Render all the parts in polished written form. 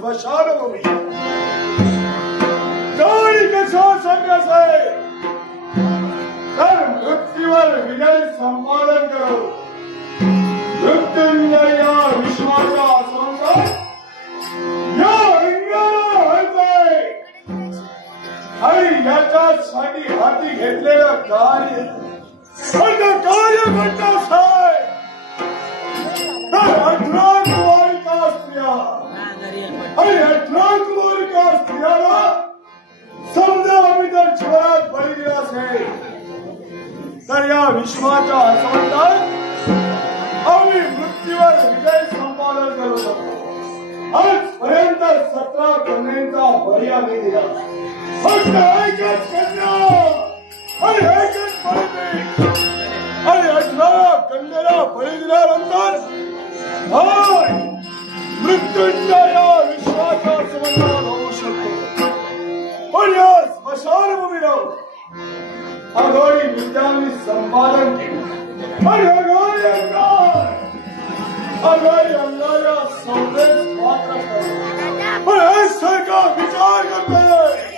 स्मशानभूमी जाणी कशा सांगायचं आहे तर मृत्यूवर विजय संपादन करो मृत्युंजय या विश्वाचा संसार या अंगाला हरतोय आणि याच्यासाठी हाती घेतलेलं कार्य घडण्यास आहे तर 18 कुमारिका स्त्रिया आणि 18 कुमारिका स्त्रियाला समजा आम्ही जर जीवनात बळी दिला असेल तर या विश्वाच्या असमंतात आम्ही मृत्यूवर विजय संपादन करू शकतो आजपर्यंत 17 कन्यांचा बळी आम्ही दिला फक्त एकच कन्या आणि एकच बळी आणि 18 कन्याला बळी दिल्यानंतर मृत्यूंजय या विश्वाचा समन्वय होऊ शकतो पण या स्मशानभूमीला आघाडी विद्यांनी संपादन केलं आणि आघाडी अंगाला सौदेश पात्र ठरलं पण हे सरकार विचार करते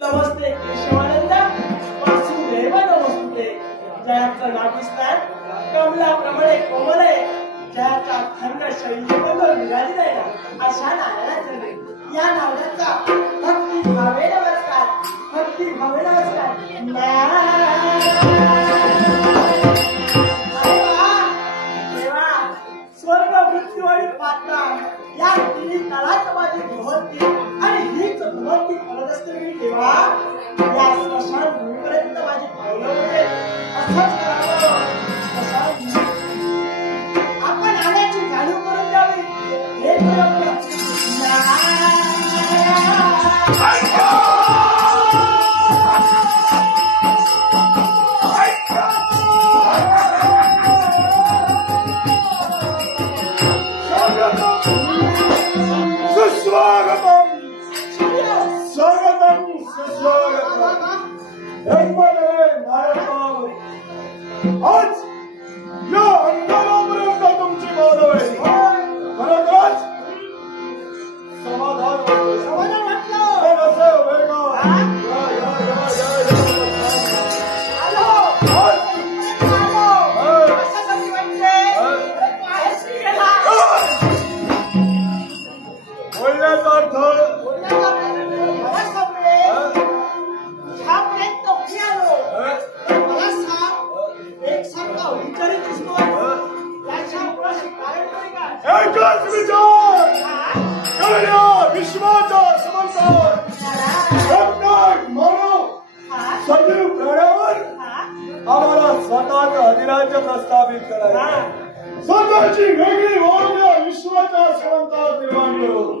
नमस्ते केशवानंद वासुदेव नमस्ते. जयाचं नागविस्तार कमलाप्रमाणे कोमल आहे. जयाचा थंड शैलीबरोबर विराजित आहे ना अशा नारायणाचे या नावाचा भक्ती भावे नमस्कार. भक्ती भावे नमस्कार. देवा स्वर्ग मृत्यू आणि पातळा या तिन्ही तळात माझी भगवंती आणि हीच भगवंती करत असते मी देवा. या स्मशान भूमीपर्यंत माझी पावलं होते असंच करावं. आपण आल्याची जाणीव करून द्यावी हे ठरवलं. सुस्वागतम स्वागतम सुस्वागतम. आज या अंधारापर्यंत तुमची मानव आहे. खरोखरच समाधान वाटलं. समाधान वाटलं. असं होय का? बोलण्याचा अर्थ एकच विचार कळल्या विश्वाचा समंतर प्रत्येक मानव सजीव प्राण्यावर आम्हाला स्वतःचं अधिराज्य प्रस्थापित करायचं. स्वतःची वेगळी ओळख या विश्वाच्या समंतात निर्माण करून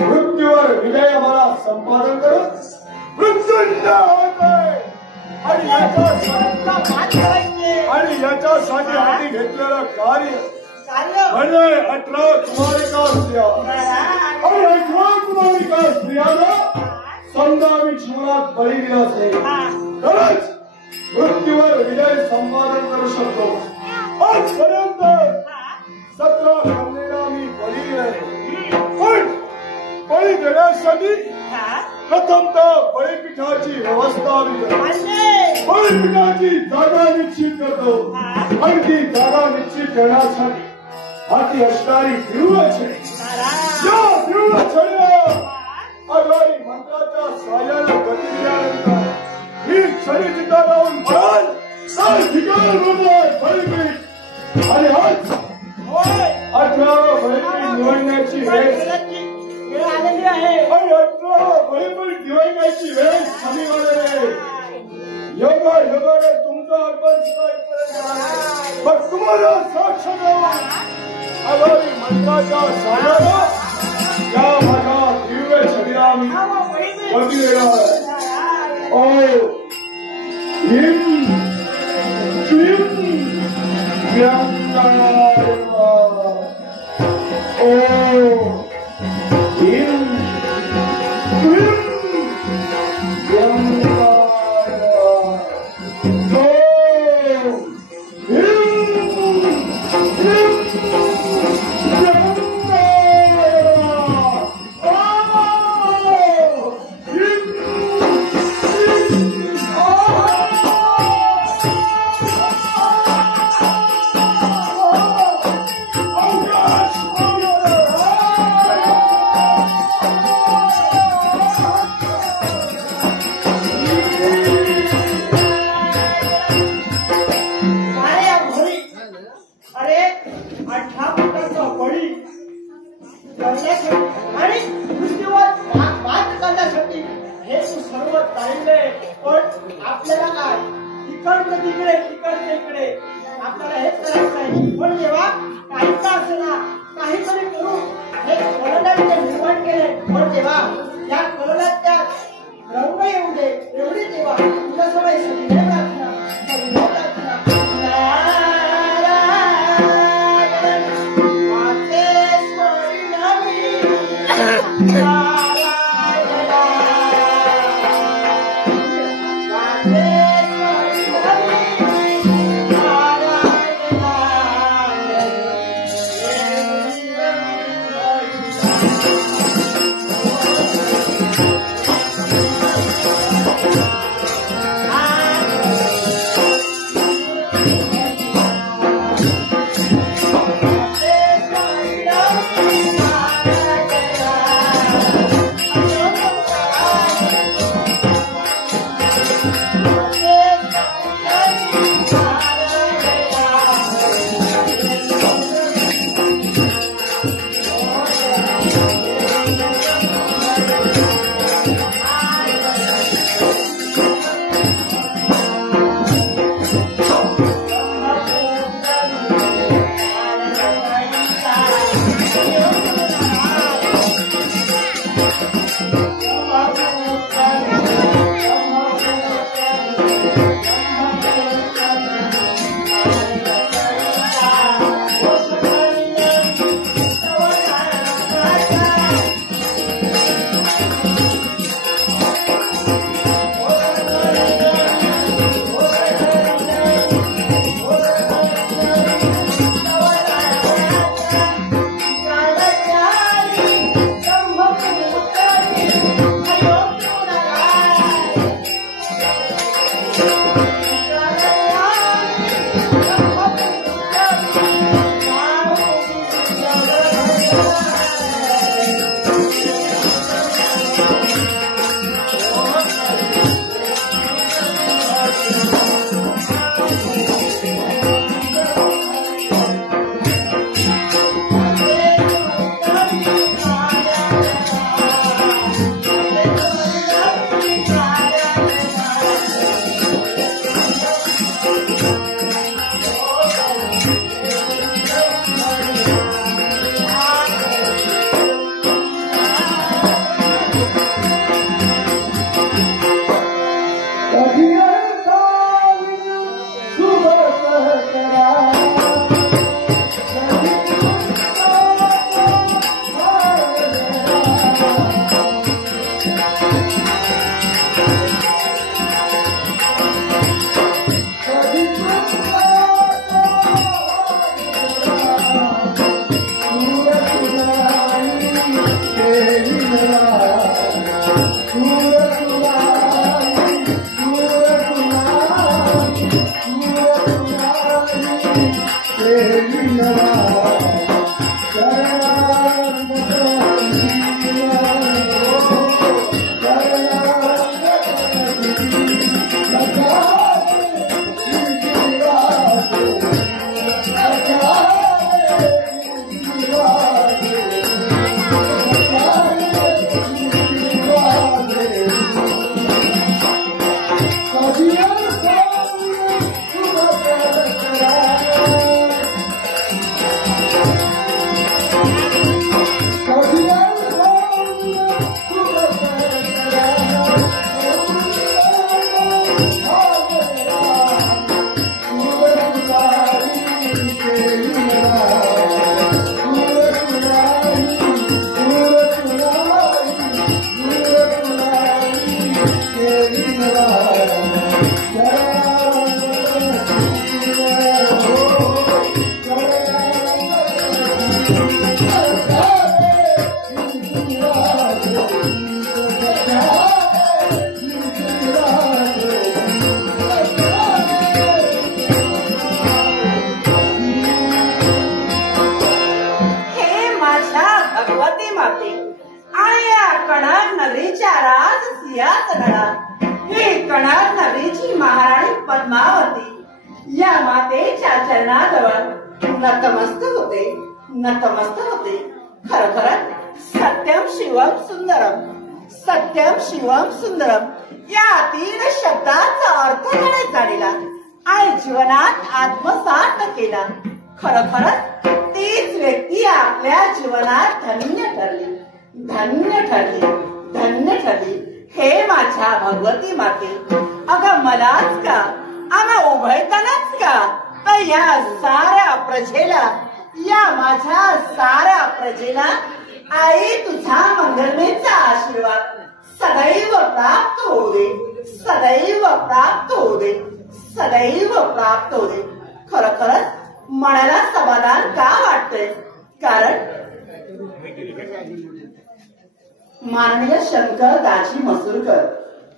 मृत्यूवर विजय आम्हाला संपादन करून मृत्यूंच्या होतोय आणि याच्यासाठी आम्ही घेतलेलं कार्य म्हणजे 18 कुमारिका स्त्रिया आणि 18 कुमारिका स्त्रियांना समजा आम्ही जीवनात बळी दिला असेल तरच मृत्यूवर विजय संपादन करू शकतो. आजपर्यंत 17 कन्येला आम्ही बळी दिले पण बळी देण्यासाठी प्रथमतः बळीपीठाची व्यवस्था आम्ही करतो. बळीपीठाची जागा निश्चित करतो आणि ती जागा निश्चित करण्यासाठी हाती असणारी बिरुवाची या बिरुवाच्या आघाडी मंत्राच्या साह्यानं गती दिल्यानंतर ही छडी जिथं राहून छान तर ठिकाण बळीपीठ आणि आज 18 बळीपीठ निवडण्याची वेळ आलेली आहे आणि 18 बळीपीठ निवडण्याची वेळ कमी झालेली आहे. योगाने तुमचं अर्पण सुद्धा पण तुम्हाला साक्ष आघाडी मंत्राच्या साह्यानं या माझ्या दिव्य शरीरामी वधी देणार आहे. ओ हिम क्लीम व्यंकटाय ओ हिम क्लीम व्यंकटाय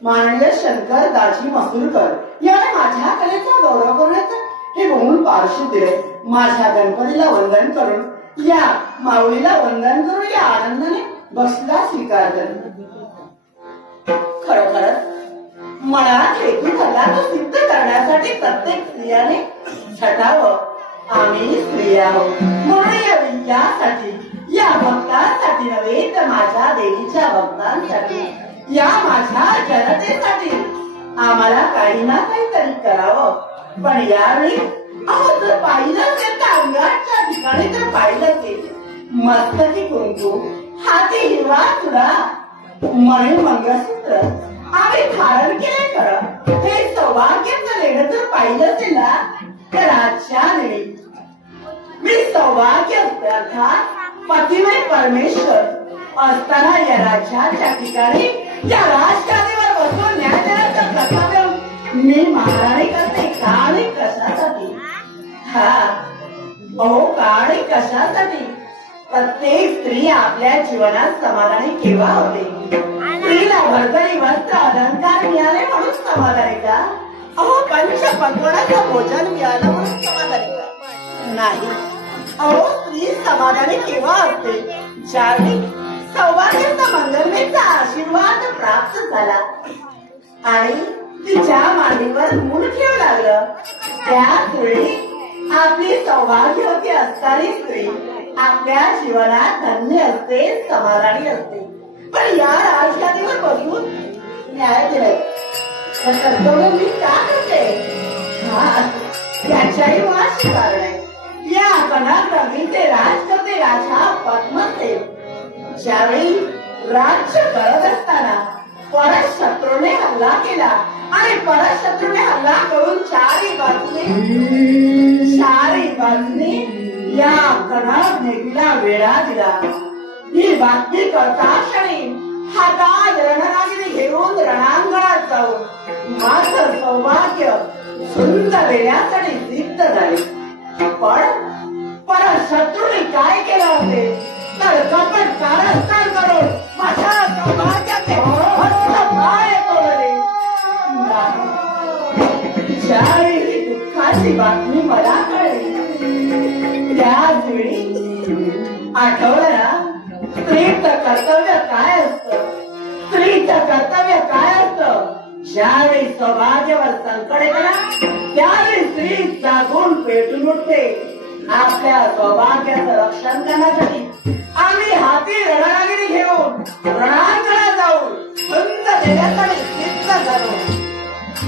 माननीय शंकर दाजी मसूरकर याने माझ्या कलेचा गौरव करण्याचं हे बहुल पार्श्व दिले. माझ्या गणपतीला वंदन करून या माऊलीला वंदन करून या आनंदाने बसला स्वीकार कर. खरोखरच मनात हेतू ठरला तो सिद्ध करण्यासाठी प्रत्येक स्त्रियाने झटावं. आम्ही स्त्रिया आहोत म्हणून यासाठी या भक्तांसाठी नव्हे तर माझ्या देवीच्या भक्तांसाठी या माझ्या जनतेसाठी आम्हाला काही ना काहीतरी करावं. पण यावेळी अहो जर पाहिलं असेल तर अंगाच्या ठिकाणी तर पाहिलं असेल मस्तकी कुंकू, हाती हिरवा चुडा, मणी मंगळसूत्र आम्ही धारण केले खरं. हे सौभाग्याचं लेणं जर पाहिलं असेल ना तर आजच्या वेळी मी सौभाग्य अर्थात पतिमय परमेश्वर असताना या राज्याच्या ठिकाणी या राजगादीवर बसून न्याय देण्याचा कर्तव्य मी महाराणी करते. का आणि कशासाठी? हा अहो का आणि कशासाठी? प्रत्येक स्त्री आपल्या जीवनात समाधानी केव्हा होते? स्त्रीला भरभरी वस्त्र अलंकार मिळाले म्हणून समाधानी का? अहो पंचपक्वान्नाचं भोजन मिळालं म्हणून समाधानी का? नाही. अहो स्त्री समाधानी केव्हा असते? ज्यावेळी सौभाग्याचा मंगलमेचा आशीर्वाद प्राप्त झाला आणि तिच्या मांडीवर मूल ठेवू लागलं. त्याच वेळी आपली सौभाग्यवती असणारी स्त्री आपल्या जीवनात धन्य असते, समाधानी असते. पण या राजगादीवर बसून न्याय दिलाय तर कर्तव्य मी का करते? हा त्याच्याही मुळाशी कारण आहे. या कणाकणीचे राज करते राजा पद्मसेन ज्यावेळी राज्य करत असताना परत शत्रूने हल्ला केला आणि परत शत्रूने हल्ला करून चारी बाजूने या कणाकणीला वेढा दिला. ही बातमी करता क्षणी हातात रणरागिणी घेऊन रणांगणात जाऊन मात्र सौभाग्य झुंज देण्यासाठी सिद्ध झाले. पण परत शत्रूने काय केलं असेल तर कपट कारस्थान करून माझ्या सौभाग्याचे पाय तोडले. ज्यावेळी ही दुःखाची बातमी मला कळली त्याच वेळी आठवलं ना स्त्रीचं कर्तव्य काय असतं. स्त्रीचं कर्तव्य काय असतं? ज्यावेळी सौभाग्यावर संकट येतं ना त्यावेळी स्त्री जागून पेटून उठते. आपल्या सौभाग्याचं रक्षण करण्यासाठी आम्ही हाती रणरागिणी घेऊन रणांगणात जाऊन बंद देण्यासाठी सिद्ध झालो.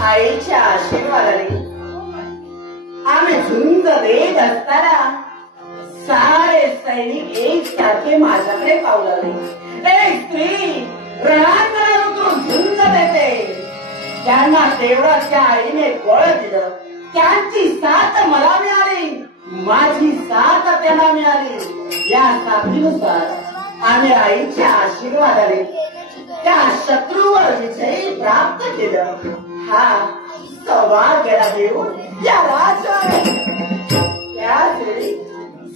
आईच्या आशीर्वादाने आम्ही झुंज देत असताना सारे सैनिक एक सारखे माझ्याकडे पाहू लागले. एक स्त्री रणांगणात उतरून झुंज देते. त्यांना तेवढं त्या आईने बळ दिलं. त्यांची साथ मला मिळाली, माझी साथ त्यांना मिळाली. या साथीनुसार आम्ही आईच्या आशीर्वादाने त्या शत्रूवर विजय प्राप्त केलं. हा सौभाग्याला देऊन या त्यावेळी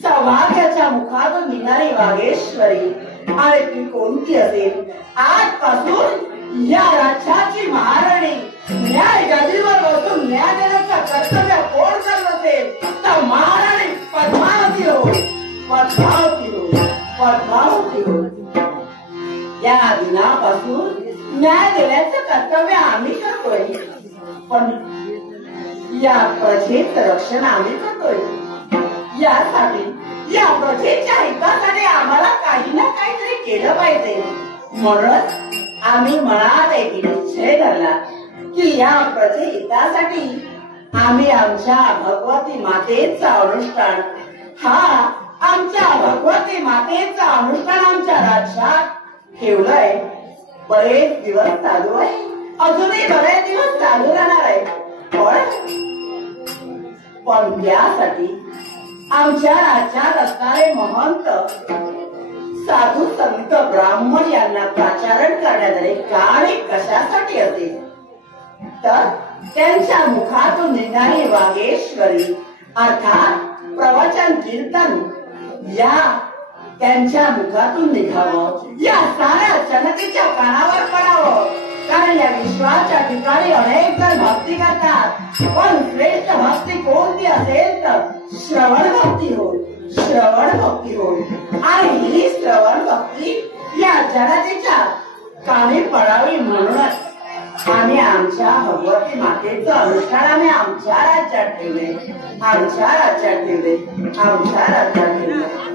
सौभाग्याच्या मुखातून निघणारी वागेश्वरी आणि ती कोणती असेल आजपासून या राज्याची महाराणी न्याय गादीवर बसून न्याय देण्याचं कर्तव्य कोण करत असेल तर महाराणी पद्मावती हो, पद्मावती हो, पद्मावती हो. या दिनापासून न्याय देण्याचं कर्तव्य आम्ही करतोय. पण या प्रजेचं रक्षण आम्ही करतोय. यासाठी या प्रजेच्या हितासाठी आम्हाला काही ना काहीतरी केलं पाहिजे. म्हणूनच आम्ही मनात एक निश्चय धरला की या प्रजे हितासाठी आम्ही आमच्या भगवती मातेचं अनुष्ठान आमच्या भगवती मातेचं अनुष्ठान आमच्या राज्यात ठेवलंय. बरेच दिवस चालू आहे, अजूनही बरेच दिवस चालू राहणार आहे. पण त्यासाठी आमच्या राज्यात असणारे महंत साधू संत ब्राह्मण यांना प्राचारण करण्यात आले. का आणि कशासाठी असेल तर त्यांच्या मुखातून निघणारी वागेश्वरी अर्थात प्रवचन कीर्तन या त्यांच्या मुखातून निघावं, या साऱ्या जनतेच्या कानावर पडावं. कारण या विश्वाच्या ठिकाणी अनेक जण भक्ती करतात, पण श्रेष्ठ भक्ती कोणती असेल तर श्रवण भक्ती होय, श्रवण भक्ती होय. आणि ही श्रवण भक्ती या जनतेच्या कानी पडावी म्हणूनच आम्ही आमच्या भगवती मातेचं अनुष्ठान आम्ही आमच्या राज्यात ठेवले, आमच्या राज्यात ठेवले, आमच्या राज्यात ठेवले.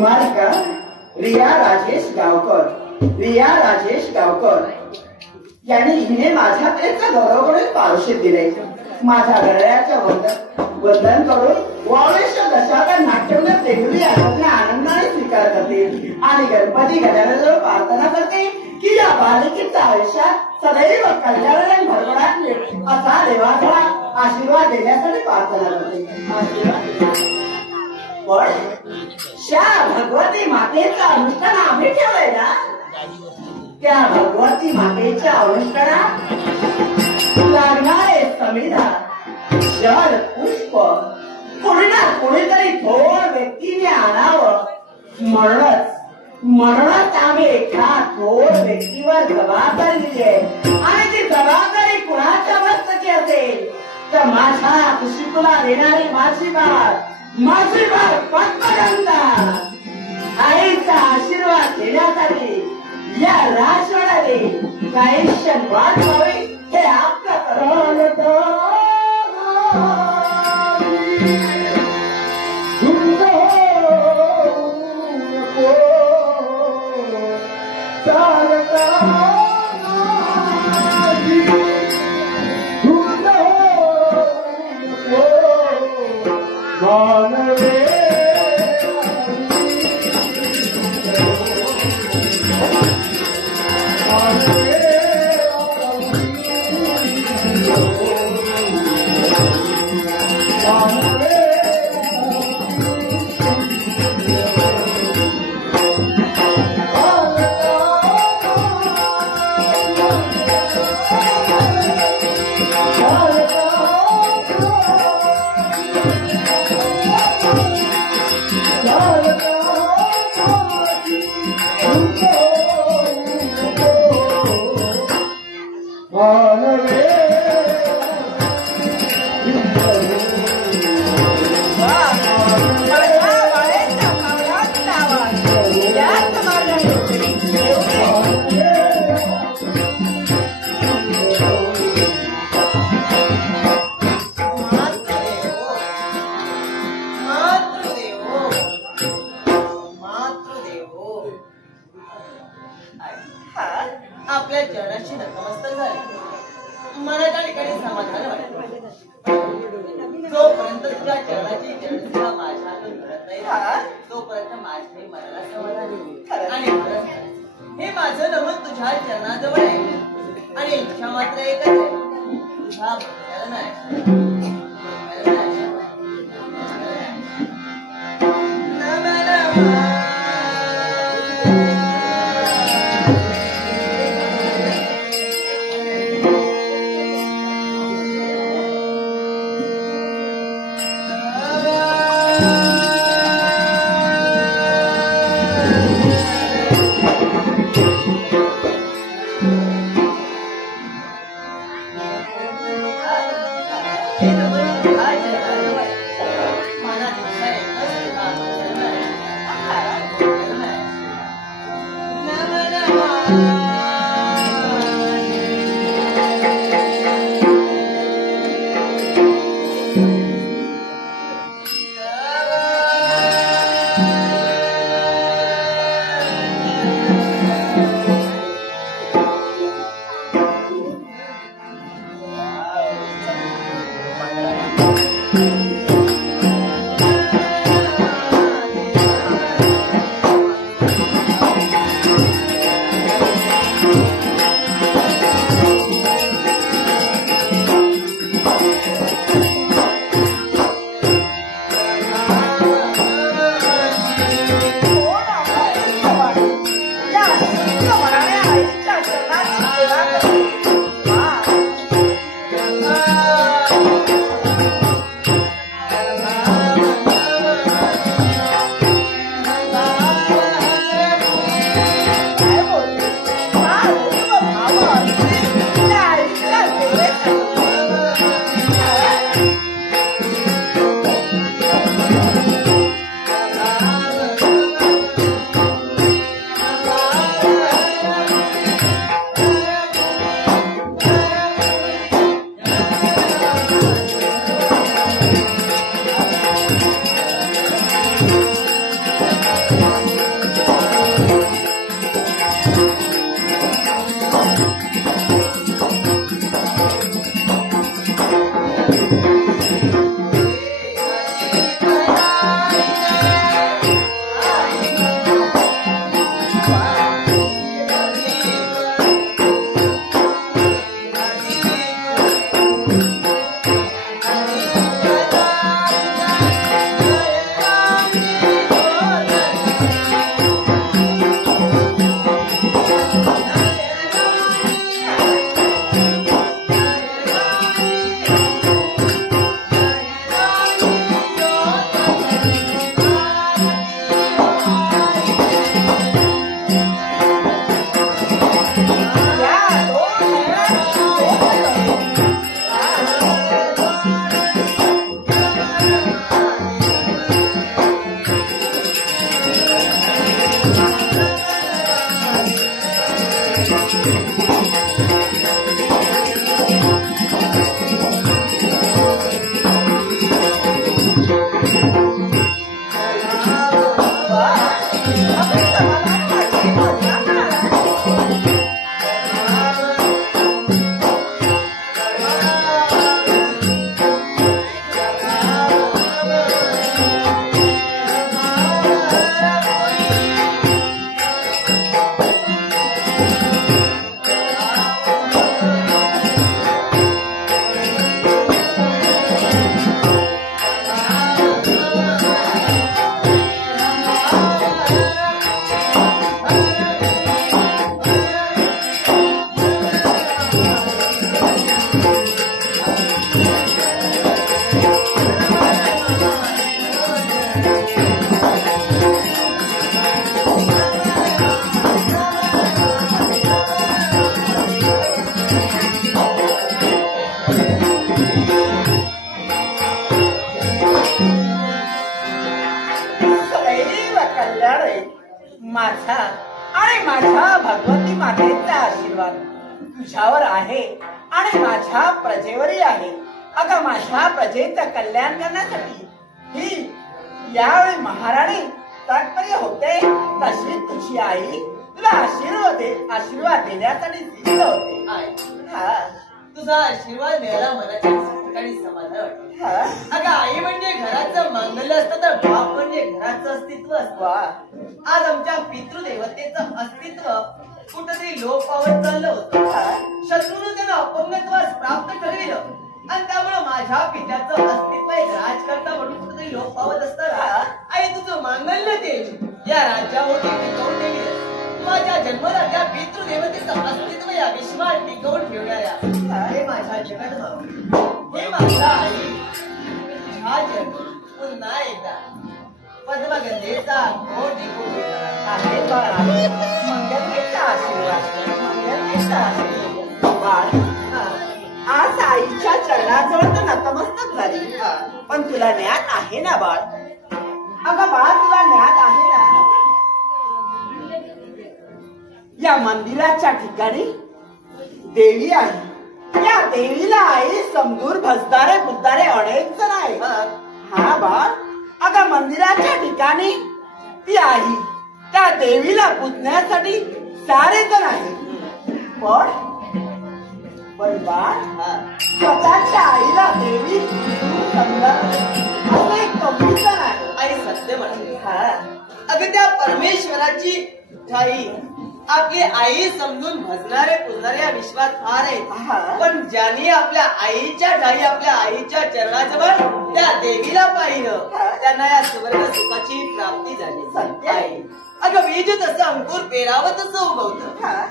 कुमारिका रिया राजेश गावकर यांनी हिने माझ्या प्रेमचा गौरव करून पारुषित दिले. माझ्या घड्याळाच्या वंदन करून वावळेच्या दशाचा नाट्यमय प्रेमळी आनंदाने स्वीकार करते आणि गणपती घड्याळाजवळ प्रार्थना करते की या बालिकेच्या आयुष्यात सदैव कल्याण आणि भरभराट मिळेल असा देवाचा आशीर्वाद देण्यासाठी प्रार्थना करते. पण त्या भगवती मातेचं अनुष्ठान आम्ही ठेवलंय ना, त्या भगवती मातेच्या अनुष्ठानात लागणारे समिधान जल पुष्प कोणी ना कोणीतरी थोर व्यक्तीने आणावं. म्हणूनच आम्ही एका थोर व्यक्तीवर जबाबदारी दिली आहे आणि ती जबाबदारी कुणाच्या मस्तकी असेल तर माझ्या खुशीतुला देणारी माझी बात पद्मगंधा आईचा आशीर्वाद घेण्यासाठी या राजवाड्याने काही क्षण वाट व्हावी हे आपलं आपल्या चरणाची नतमस्तक झाली. मला त्या ठिकाणी समाधान वाटलं. जोपर्यंत तुझ्या चरणाची जडसेवा माझ्या हातून घडत नाही तोपर्यंत माझ्याही मनाला समाधान होईल. आणि हे माझं नमन तुझ्या चरणाजवळ आहे आणि इच्छा मात्र एकच आहे, तुझ्या माझा आणि माझ्या भगवती मातेचा आशीर्वाद तुझ्यावर आहे आणि माझ्या प्रजेवरही आहे. अगं माझ्या प्रजेचं कल्याण करण्यासाठी ही यावेळी महाराणी तात्पर्य होते तशी तुझी आई तुला आशीर्वाद देण्यासाठी दिलं होते. आई, तुझा आशीर्वाद मिळाला मनाच्या ठिकाणी समाधान वाटतं. अगं आई म्हणजे घराचं मांगल्य असतं तर बाप म्हणजे घराचं अस्तित्व असतं. आज आमच्या पितृदेवतेचं अस्तित्व कुठेतरी लोप पावत चाललं होतं. शत्रूने त्यांना अपंगत्वास प्राप्त ठरविलं आणि त्यामुळे माझ्या पित्याचं अस्तित्व एक राजकर्ता म्हणून कुठेतरी लोप पावत असताना आई तुझं मांगल्य देव या राज्यावरती टिकवून ठेवलं. माझ्या जन्मदात्या पितृदेवतेचं अस्तित्व या विश्वात टिकवून ठेवणाऱ्या हे माझ्या जगन्माता, हे माझा आई, हा जन्म पुन्हा एकदा पद्मगंधेचा कोटी कोटी आहे बाळा. मंगलतेचा आशीर्वाद, मंगलतेचा आशीर्वाद. आज आईच्या चरणाजवळ तर नतमस्तक झाली, पण तुला ज्ञात आहे ना बाळ? अगं बाळ तुला ज्ञात आहे ना या मंदिराच्या ठिकाणी देवी आहे. या देवीला आई समजूर भजदारे बुद्धारे अनेक जण आहेत. हा बाळ, अगं मंदिराच्या ठिकाणी ती आई त्या देवीला पूजण्यासाठी सारे जण आहेत. पण बाळ स्वतःच्या आईला देवी असं एक कमी जण आहे. आई सत्य म्हणाली. अगं त्या परमेश्वराची ठाई आपली आई समजून भजणारे पुजणारे या विश्वात फार आहेत. पण ज्यांनी आपल्या आईच्या ठाई आपल्या आईच्या चरणाजवळ त्या देवीला पाहिलं त्यांना या सुवर्ण सुखाची प्राप्ती झाली. सत्य आई, अगं बीज जसं अंकुर पेरावं तसं उगवतं.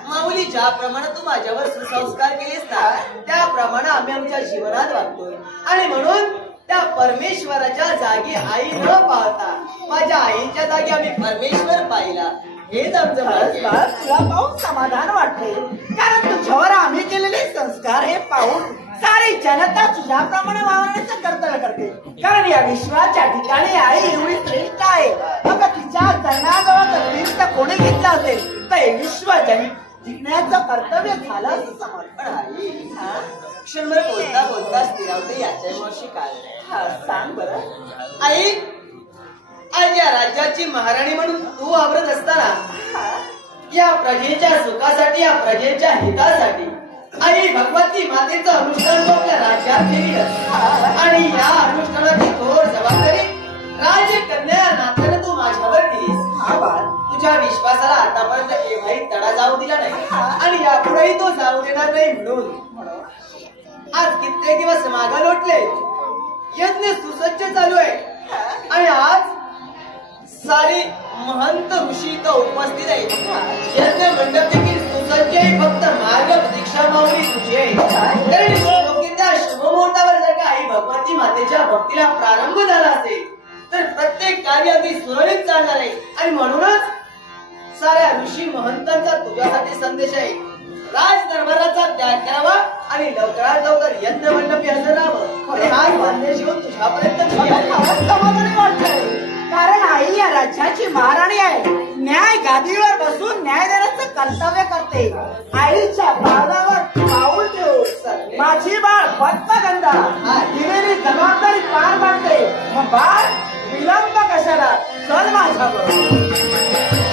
माऊली ज्याप्रमाणे तू माझ्यावर सुसंस्कार केलेस ना त्याप्रमाणे आम्ही आमच्या जीवनात वागतोय. आणि म्हणून त्या परमेश्वराच्या जागी आई न पाहता माझ्या आईच्या जागी आम्ही परमेश्वर पाहिला. हेच आमचं तुला पाहून समाधान वाटते, कारण तुझ्यावर आम्ही केलेले संस्कार हे पाहून सारी जनता तुझ्याप्रमाणे वावरण्याचं कर्तव्य करते. कारण या विश्वाच्या ठिकाणी आई एवढी श्रेष्ठ आहे. मग तिच्या चरणाजवळ तर तीर्थ कोणी घेतलं असेल तर हे विश्व जिंकण्याचं कर्तव्य झालं असं समर्पण आहे. क्षणभर बोलता बोलता स्थिरावते याच्या वर्षी काय सांग बरं आई. आज या राज्याची महाराणी म्हणून तू वावरत असताना या प्रजेच्या सुखासाठी या प्रजेच्या हितासाठी आई भगवती मातेचं अनुष्ठान तू आपल्या राज्यात केलं आणि या अनुष्ठानाची थोर जबाबदारी राजकन्या नात्याने तू माझ्यावर दिलीस. तुझ्या विश्वासाला आतापर्यंत केव्हाही तडा जाऊ दिला नाही आणि यापुढेही तो जाऊ देणार नाही. म्हणून आज कित्येक दिवस मागे लोटले, यज्ञ सुसज्ज चालू आहे आणि आज सारी महंत ऋषी इथं उपस्थित आहेत. यज्ञ मंडप देखील सुसज्ज आहे. फक्त मार्ग प्रतीक्षा माऊली तुझी आहे. कारण त्या शुभमुहूर्तावर जर का आई भगवती मातेच्या भक्तीला प्रारंभ झाला असेल तर प्रत्येक कार्य अगदी सुरळीत चालणार आहे. आणि म्हणूनच साऱ्या ऋषी महंतांचा तुझ्यासाठी संदेश आहे. राज दरबाराचा त्याग करावा आणि लवकरात लवकर यज्ञ मंडपी हजर राहावं. हा संदेश घेऊन तुझ्यापर्यंत समाधानी वाटतंय, कारण आई या राज्याची महाराणी आहे. न्याय गादीवर बसून न्याय देण्याचं कर्तव्य करते. आईच्या पावलावर पाऊल ठेवून माझी बाळ फक्त गंधा दिलेली जबाबदारी पार पाडते. मग बाळ विलंब कशाला, चल माझ्याबरोबर.